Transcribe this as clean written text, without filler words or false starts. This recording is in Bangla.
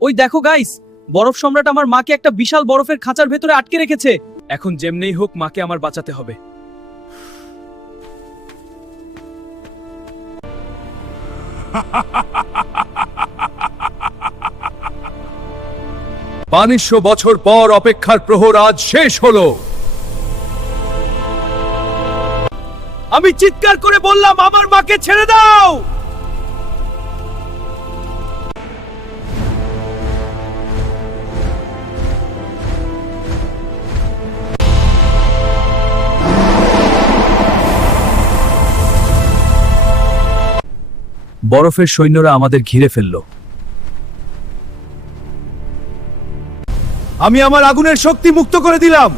ওই দেখো গাইস, বরফ সম্রাট আমার মাকে একটা বিশাল বরফের খাঁচার ভেতরে আটকে রেখেছে। এখন যেমনেই হোক মাকে আমার বাঁচাতে হবে। পানিশো বছর পর অপেক্ষার প্রহর আজ শেষ হলো। আমি চিৎকার করে বললাম, আমার মাকে ছেড়ে দাও। বরফের সৈন্যরা আমাদের ঘিরে ফেলল। আমি আমার আগুনের শক্তি মুক্ত করে দিলাম।